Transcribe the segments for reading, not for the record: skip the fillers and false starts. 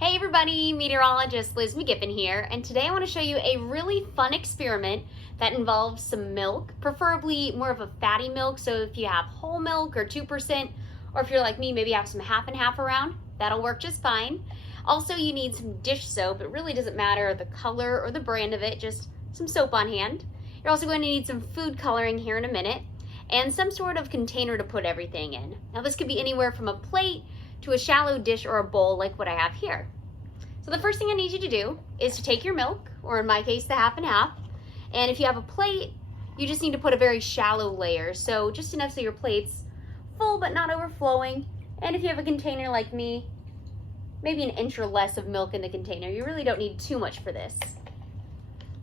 Hey everybody, meteorologist Liz McGiffin here, and today I want to show you a really fun experiment that involves some milk, preferably more of a fatty milk, so if you have whole milk or 2%, or if you're like me, maybe have some half and half around, that'll work just fine. Also, you need some dish soap. It really doesn't matter the color or the brand of it, just some soap on hand. You're also going to need some food coloring here in a minute, and some sort of container to put everything in. Now this could be anywhere from a plate to a shallow dish or a bowl like what I have here. So the first thing I need you to do is to take your milk, or in my case the half and half, and if you have a plate, you just need to put a very shallow layer, so just enough so your plate's full but not overflowing. And if you have a container like me, maybe an inch or less of milk in the container. You really don't need too much for this.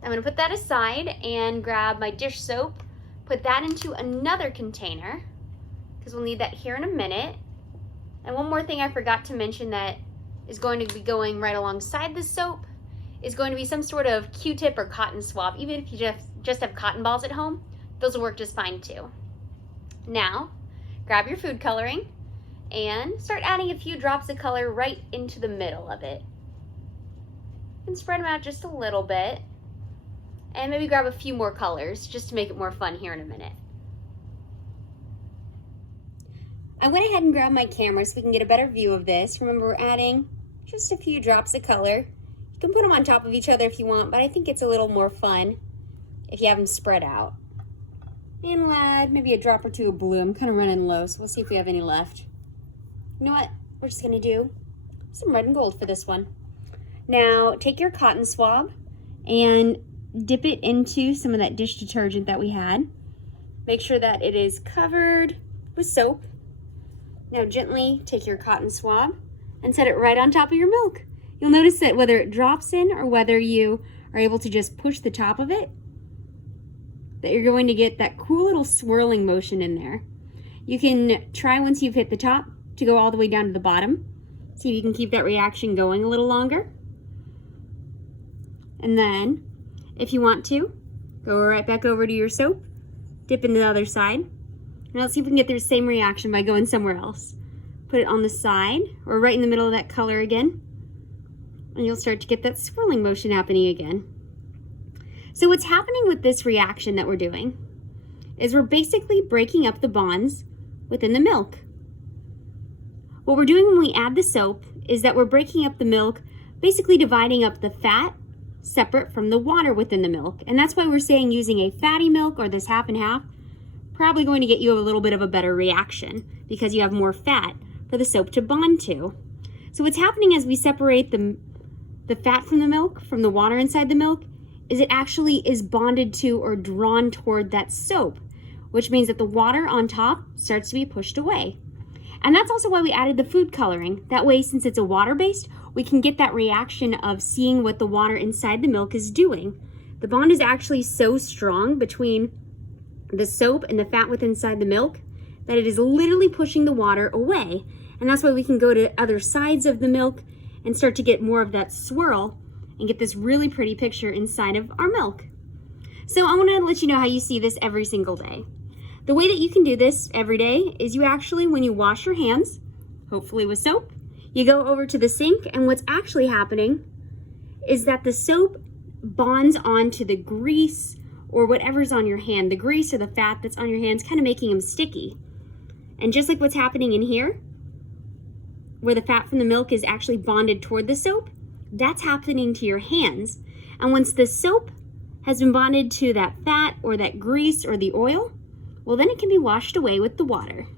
I'm going to put that aside and grab my dish soap, put that into another container because we'll need that here in a minute. And one more thing I forgot to mention that is going to be going right alongside the soap is going to be some sort of Q-tip or cotton swab. Even if you just have cotton balls at home, those will work just fine too. Now, grab your food coloring and start adding a few drops of color right into the middle of it. And spread them out just a little bit. And maybe grab a few more colors just to make it more fun here in a minute. I went ahead and grabbed my camera so we can get a better view of this. Remember, we're adding just a few drops of color. You can put them on top of each other if you want, but I think it's a little more fun if you have them spread out. And we'll add maybe a drop or two of blue. I'm kind of running low, so we'll see if we have any left. You know what? We're just gonna do some red and gold for this one. Now, take your cotton swab and dip it into some of that dish detergent that we had. Make sure that it is covered with soap. Now gently take your cotton swab and set it right on top of your milk. You'll notice that whether it drops in or whether you are able to just push the top of it, that you're going to get that cool little swirling motion in there. You can try once you've hit the top to go all the way down to the bottom. See if you can keep that reaction going a little longer. And then, if you want to, go right back over to your soap, dip in the other side. Now let's see if we can get the same reaction by going somewhere else. Put it on the side or right in the middle of that color again, and you'll start to get that swirling motion happening again. So what's happening with this reaction that we're doing is we're basically breaking up the bonds within the milk. What we're doing when we add the soap is that we're breaking up the milk, basically dividing up the fat separate from the water within the milk. And that's why we're saying using a fatty milk or this half and half probably going to get you a little bit of a better reaction because you have more fat for the soap to bond to. So what's happening as we separate the fat from the milk, from the water inside the milk, is it actually is bonded to or drawn toward that soap, which means that the water on top starts to be pushed away. And that's also why we added the food coloring. That way, since it's a water-based, we can get that reaction of seeing what the water inside the milk is doing. The bond is actually so strong between the soap and the fat within inside the milk that it is literally pushing the water away. And that's why we can go to other sides of the milk and start to get more of that swirl and get this really pretty picture inside of our milk. So I want to let you know how you see this every single day. The way that you can do this every day is you actually, when you wash your hands, hopefully with soap, you go over to the sink, and what's actually happening is that the soap bonds onto the grease or whatever's on your hand, the grease or the fat that's on your hands, kind of making them sticky. And just like what's happening in here, where the fat from the milk is actually bonded toward the soap, that's happening to your hands. And once the soap has been bonded to that fat or that grease or the oil, well, then it can be washed away with the water.